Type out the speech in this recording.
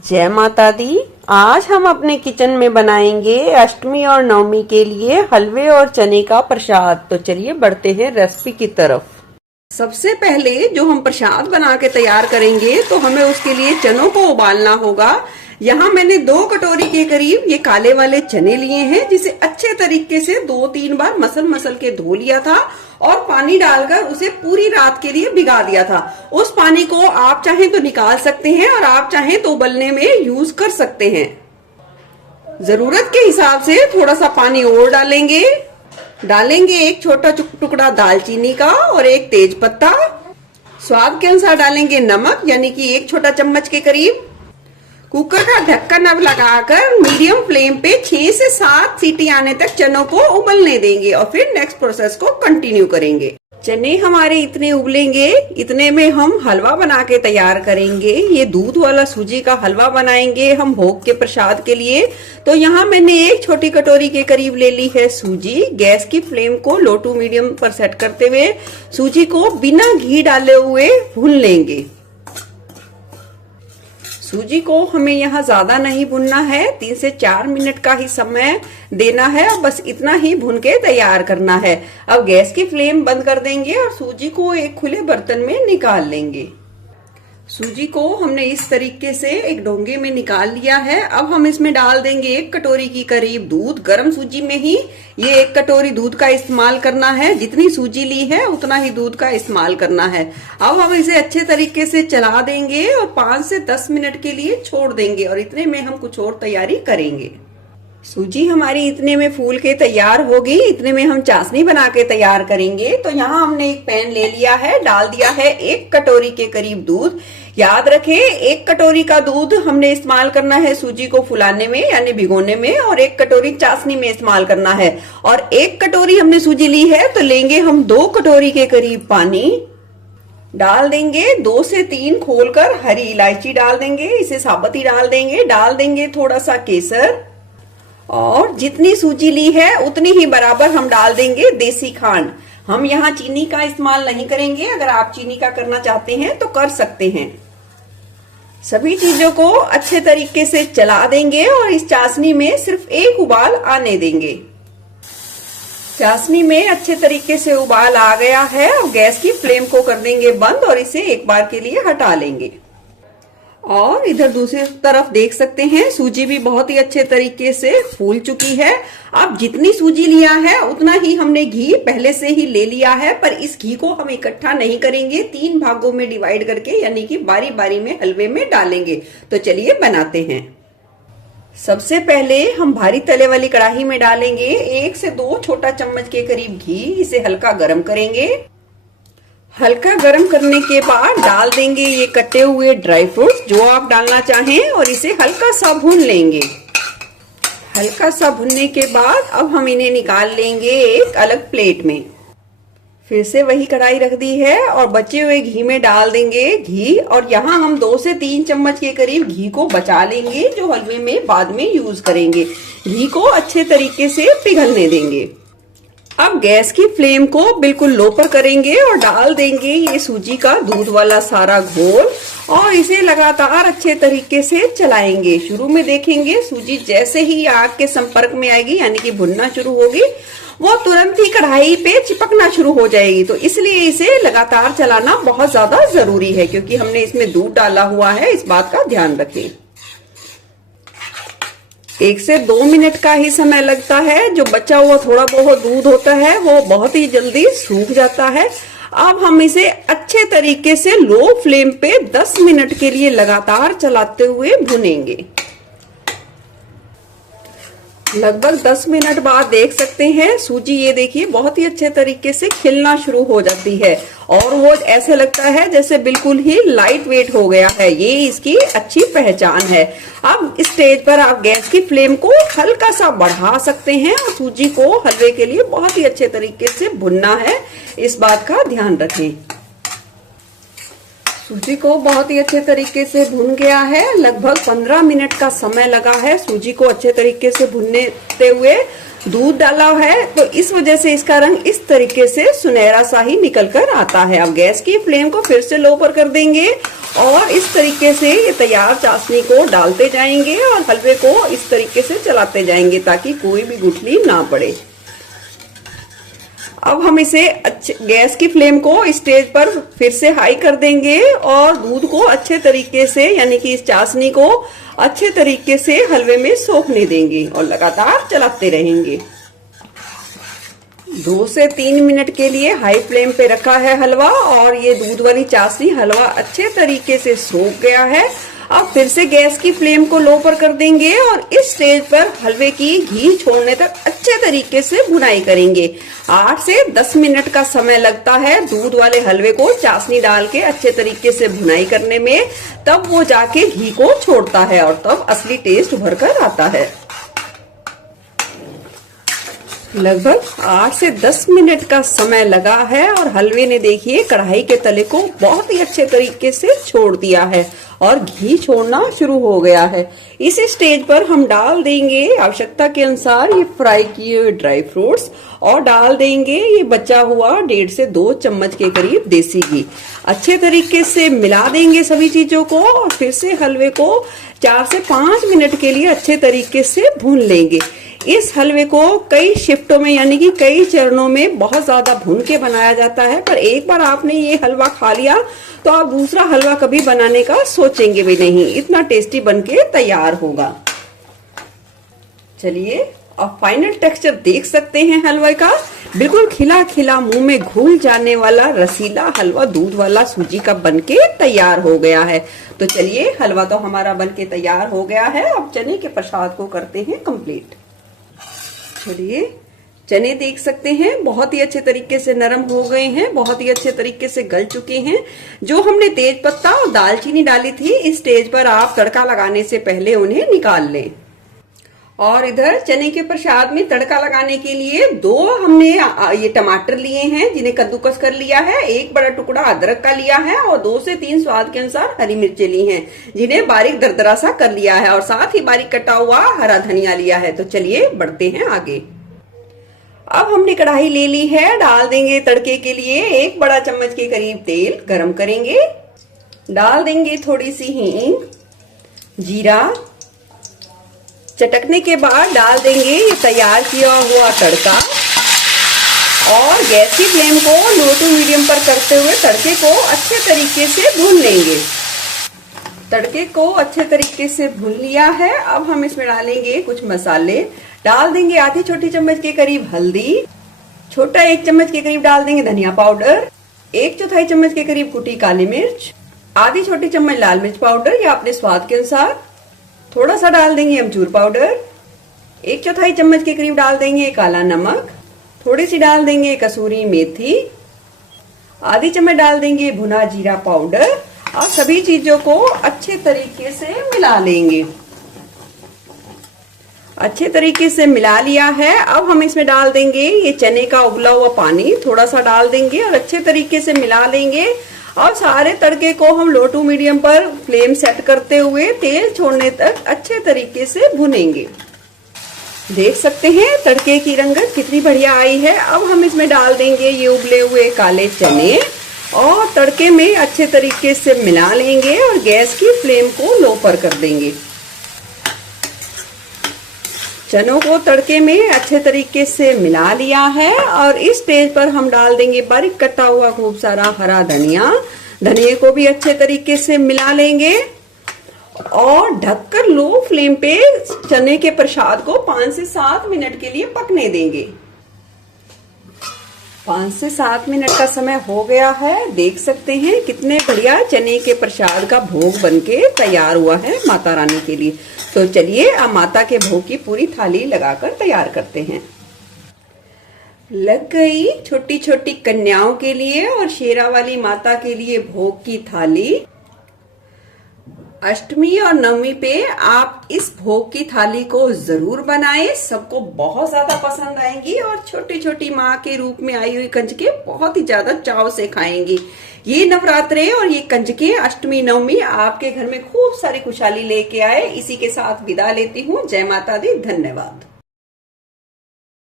जय माता दी। आज हम अपने किचन में बनाएंगे अष्टमी और नवमी के लिए हलवे और चने का प्रसाद। तो चलिए बढ़ते हैं रेसिपी की तरफ। सबसे पहले जो हम प्रसाद बना के तैयार करेंगे तो हमें उसके लिए चनों को उबालना होगा। यहाँ मैंने 2 कटोरी के करीब ये काले वाले चने लिए हैं, जिसे अच्छे तरीके से 2-3 बार मसल के धो लिया था और पानी डालकर उसे पूरी रात के लिए भिगा दिया था। उस पानी को आप चाहें तो निकाल सकते हैं और आप चाहें तो उबलने में यूज कर सकते हैं। जरूरत के हिसाब से थोड़ा सा पानी और डालेंगे एक छोटा टुकड़ा दालचीनी का और एक तेज पत्ता। स्वाद के अनुसार डालेंगे नमक, यानी कि 1 छोटा चम्मच के करीब। कुकर का ढक्कन अब लगाकर मीडियम फ्लेम पे 6 से 7 सीटी आने तक चनों को उबलने देंगे और फिर नेक्स्ट प्रोसेस को कंटिन्यू करेंगे। चने हमारे इतने उबलेंगे, इतने में हम हलवा बना के तैयार करेंगे। ये दूध वाला सूजी का हलवा बनाएंगे हम भोग के प्रसाद के लिए। तो यहाँ मैंने 1 छोटी कटोरी के करीब ले ली है सूजी। गैस की फ्लेम को लो टू मीडियम पर सेट करते हुए सूजी को बिना घी डाले हुए भून लेंगे। सूजी को हमें यहाँ ज्यादा नहीं भुनना है, 3 से 4 मिनट का ही समय देना है और बस इतना ही भुन के तैयार करना है। अब गैस की फ्लेम बंद कर देंगे और सूजी को एक खुले बर्तन में निकाल लेंगे। सूजी को हमने इस तरीके से एक डोंगे में निकाल लिया है। अब हम इसमें डाल देंगे 1 कटोरी की करीब दूध। गर्म सूजी में ही ये 1 कटोरी दूध का इस्तेमाल करना है। जितनी सूजी ली है उतना ही दूध का इस्तेमाल करना है। अब हम इसे अच्छे तरीके से चला देंगे और 5 से 10 मिनट के लिए छोड़ देंगे और इतने में हम कुछ और तैयारी करेंगे। सूजी हमारी इतने में फूल के तैयार होगी, इतने में हम चाशनी बना के तैयार करेंगे। तो यहाँ हमने एक पैन ले लिया है, डाल दिया है 1 कटोरी के करीब दूध। याद रखें 1 कटोरी का दूध हमने इस्तेमाल करना है सूजी को फुलाने में यानी भिगोने में, और 1 कटोरी चाशनी में इस्तेमाल करना है। और 1 कटोरी हमने सूजी ली है तो लेंगे हम 2 कटोरी के करीब पानी। डाल देंगे 2 से 3 खोलकर हरी इलायची डाल देंगे, इसे साबुत ही डाल देंगे थोड़ा सा केसर, और जितनी सूजी ली है उतनी ही बराबर हम डाल देंगे देसी खांड। हम यहाँ चीनी का इस्तेमाल नहीं करेंगे, अगर आप चीनी का करना चाहते हैं तो कर सकते हैं। सभी चीजों को अच्छे तरीके से चला देंगे और इस चाशनी में सिर्फ 1 उबाल आने देंगे। चाशनी में अच्छे तरीके से उबाल आ गया है और गैस की फ्लेम को कर देंगे बंद और इसे एक बार के लिए हटा लेंगे। और इधर दूसरी तरफ देख सकते हैं सूजी भी बहुत ही अच्छे तरीके से फूल चुकी है। अब जितनी सूजी लिया है उतना ही हमने घी पहले से ही ले लिया है, पर इस घी को हम इकट्ठा नहीं करेंगे, 3 भागों में डिवाइड करके यानी कि बारी बारी में हलवे में डालेंगे। तो चलिए बनाते हैं। सबसे पहले हम भारी तले वाली कढ़ाई में डालेंगे 1 से 2 छोटा चम्मच के करीब घी। इसे हल्का गर्म करेंगे। हल्का गर्म करने के बाद डाल देंगे ये कटे हुए ड्राई फ्रूट्स जो आप डालना चाहें और इसे हल्का सा भून लेंगे। हल्का सा भुनने के बाद अब हम इन्हें निकाल लेंगे एक अलग प्लेट में। फिर से वही कढ़ाई रख दी है और बचे हुए घी में डाल देंगे घी, और यहाँ हम 2 से 3 चम्मच के करीब घी को बचा लेंगे जो हलवे में बाद में यूज करेंगे। घी को अच्छे तरीके से पिघलने देंगे। अब गैस की फ्लेम को बिल्कुल लो पर करेंगे और डाल देंगे ये सूजी का दूध वाला सारा घोल और इसे लगातार अच्छे तरीके से चलाएंगे। शुरू में देखेंगे सूजी जैसे ही आग के संपर्क में आएगी यानी कि भुनना शुरू होगी, वो तुरंत ही कढ़ाई पे चिपकना शुरू हो जाएगी। तो इसलिए इसे लगातार चलाना बहुत ज्यादा जरूरी है, क्योंकि हमने इसमें दूध डाला हुआ है, इस बात का ध्यान रखें। 1 से 2 मिनट का ही समय लगता है। जो बचा हुआ थोड़ा बहुत दूध होता है वो बहुत ही जल्दी सूख जाता है। अब हम इसे अच्छे तरीके से लो फ्लेम पे 10 मिनट के लिए लगातार चलाते हुए भुनेंगे। लगभग 10 मिनट बाद देख सकते हैं सूजी ये देखिए बहुत ही अच्छे तरीके से खिलना शुरू हो जाती है और वो ऐसे लगता है जैसे बिल्कुल ही लाइट वेट हो गया है। ये इसकी अच्छी पहचान है। अब इस स्टेज पर आप गैस की फ्लेम को हल्का सा बढ़ा सकते हैं और सूजी को हलवे के लिए बहुत ही अच्छे तरीके से भुनना है, इस बात का ध्यान रखें। सूजी को बहुत ही अच्छे तरीके से भुन गया है। लगभग 15 मिनट का समय लगा है सूजी को अच्छे तरीके से भुनते हुए। दूध डाला है तो इस वजह से इसका रंग इस तरीके से सुनहरा सा ही निकल कर आता है। अब गैस की फ्लेम को फिर से लो पर कर देंगे और इस तरीके से ये तैयार चाशनी को डालते जाएंगे और हलवे को इस तरीके से चलाते जाएंगे ताकि कोई भी गुठली ना पड़े। अब हम इसे गैस की फ्लेम को स्टेज पर फिर से हाई कर देंगे और दूध को अच्छे तरीके से यानी कि इस चाशनी को अच्छे तरीके से हलवे में सोखने देंगे और लगातार चलाते रहेंगे। 2 से 3 मिनट के लिए हाई फ्लेम पे रखा है हलवा और ये दूध वाली चाशनी हलवा अच्छे तरीके से सोख गया है। अब फिर से गैस की फ्लेम को लो पर कर देंगे और इस स्टेज पर हलवे की घी छोड़ने तक अच्छे तरीके से भुनाई करेंगे। 8 से 10 मिनट का समय लगता है दूध वाले हलवे को चाशनी डाल के अच्छे तरीके से भुनाई करने में, तब वो जाके घी को छोड़ता है और तब असली टेस्ट उभर कर आता है। लगभग 8 से 10 मिनट का समय लगा है और हलवे ने देखिए कढ़ाई के तले को बहुत ही अच्छे तरीके से छोड़ दिया है और घी छोड़ना शुरू हो गया है। इस स्टेज पर हम डाल देंगे आवश्यकता के अनुसार ये फ्राई किए हुए ड्राई फ्रूट्स और डाल देंगे ये बचा हुआ 1.5 से 2 चम्मच के करीब देसी घी। अच्छे तरीके से मिला देंगे सभी चीजों को और फिर से हलवे को 4 से 5 मिनट के लिए अच्छे तरीके से भून लेंगे। इस हलवे को कई शिफ्टों में यानी कि कई चरणों में बहुत ज्यादा भून के बनाया जाता है, पर एक बार आपने ये हलवा खा लिया तो आप दूसरा हलवा कभी बनाने का सोचेंगे भी नहीं, इतना टेस्टी बनके तैयार होगा। चलिए अब फाइनल टेक्सचर देख सकते हैं हलवे का, बिल्कुल खिला खिला मुंह में घुल जाने वाला रसीला हलवा दूध वाला सूजी का बनके तैयार हो गया है। तो चलिए हलवा तो हमारा बनके तैयार हो गया है। अब चने के प्रसाद को करते हैं कंप्लीट। चलिए चने देख सकते हैं बहुत ही अच्छे तरीके से नरम हो गए हैं, बहुत ही अच्छे तरीके से गल चुके हैं। जो हमने तेज पत्ता और दालचीनी डाली थी इस स्टेज पर आप तड़का लगाने से पहले उन्हें निकाल लें। और इधर चने के प्रसाद में तड़का लगाने के लिए 2 हमने ये टमाटर लिए हैं जिन्हें कद्दूकस कर लिया है, 1 बड़ा टुकड़ा अदरक का लिया है और 2 से 3 स्वाद के अनुसार हरी मिर्चें ली हैं जिन्हें बारीक दरदरा सा कर लिया है और साथ ही बारीक कटा हुआ हरा धनिया लिया है। तो चलिए बढ़ते हैं आगे। अब हमने कढ़ाई ले ली है, डाल देंगे तड़के के लिए 1 बड़ा चम्मच के करीब तेल गरम करेंगे। डाल देंगे थोड़ी सी हींग, जीरा, चटकने के बाद डाल देंगे ये तैयार किया हुआ तड़का और गैस की फ्लेम को लो टू मीडियम पर करते हुए तड़के को अच्छे तरीके से भून लेंगे। तड़के को अच्छे तरीके से भून लिया है। अब हम इसमें डालेंगे कुछ मसाले। डाल देंगे आधी छोटी चम्मच के करीब हल्दी, छोटा 1 चम्मच के करीब डाल देंगे धनिया पाउडर, 1/4 चम्मच के करीब कुटी काली मिर्च, आधी छोटी चम्मच लाल मिर्च पाउडर या अपने स्वाद के अनुसार, थोड़ा सा डाल देंगे अमचूर पाउडर, 1/4 चम्मच के करीब डाल देंगे काला नमक, थोड़ी सी डाल देंगे कसूरी मेथी, आधी चम्मच डाल देंगे भुना जीरा पाउडर और सभी चीजों को अच्छे तरीके से मिला लेंगे। अच्छे तरीके से मिला लिया है। अब हम इसमें डाल देंगे ये चने का उबला हुआ पानी, थोड़ा सा डाल देंगे और अच्छे तरीके से मिला लेंगे और सारे तड़के को हम लो टू मीडियम पर फ्लेम सेट करते हुए तेल छोड़ने तक अच्छे तरीके से भुनेंगे। देख सकते हैं तड़के की रंगत कितनी बढ़िया आई है। अब हम इसमें डाल देंगे ये उबले हुए काले चने और तड़के में अच्छे तरीके से मिला लेंगे और गैस की फ्लेम को लो पर कर देंगे। चनों को तड़के में अच्छे तरीके से मिला लिया है और इस स्टेज पर हम डाल देंगे बारीक कटा हुआ खूब सारा हरा धनिया। धनिया को भी अच्छे तरीके से मिला लेंगे और ढककर लो फ्लेम पे चने के प्रसाद को 5 से 7 मिनट के लिए पकने देंगे। 5 से 7 मिनट का समय हो गया है। देख सकते हैं कितने बढ़िया चने के प्रसाद का भोग बनके तैयार हुआ है माता रानी के लिए। तो चलिए अब माता के भोग की पूरी थाली लगाकर तैयार करते हैं। लग गई छोटी छोटी कन्याओं के लिए और शेरा वाली माता के लिए भोग की थाली। अष्टमी और नवमी पे आप इस भोग की थाली को जरूर बनाएं, सबको बहुत ज्यादा पसंद आएंगी और छोटी छोटी माँ के रूप में आई हुई कंजके बहुत ही ज्यादा चाव से खाएंगी। ये नवरात्रे और ये कंजके अष्टमी नवमी आपके घर में खूब सारी खुशहाली लेके आए। इसी के साथ विदा लेती हूँ। जय माता दी, धन्यवाद।